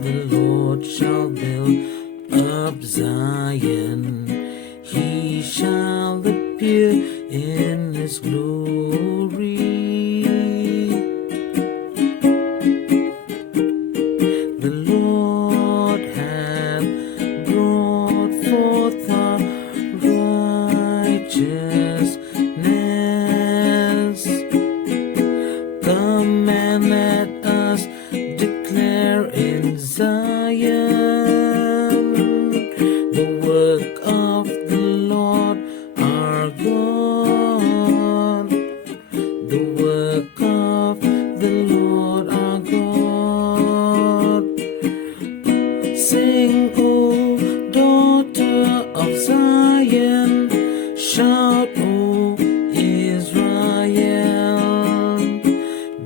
And the Lord shall build up Zion, he shall appear in his glory. The Lord hath brought forth our righteousness. Come and let us declare in Zion the work of the Lord our God. The work of the Lord our God. Sing, O daughter of Zion, shout, O Israel,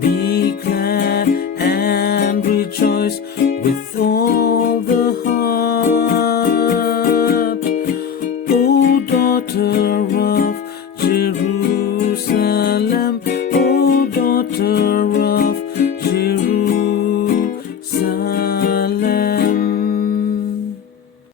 be glad and rejoice with all the heart, O daughter of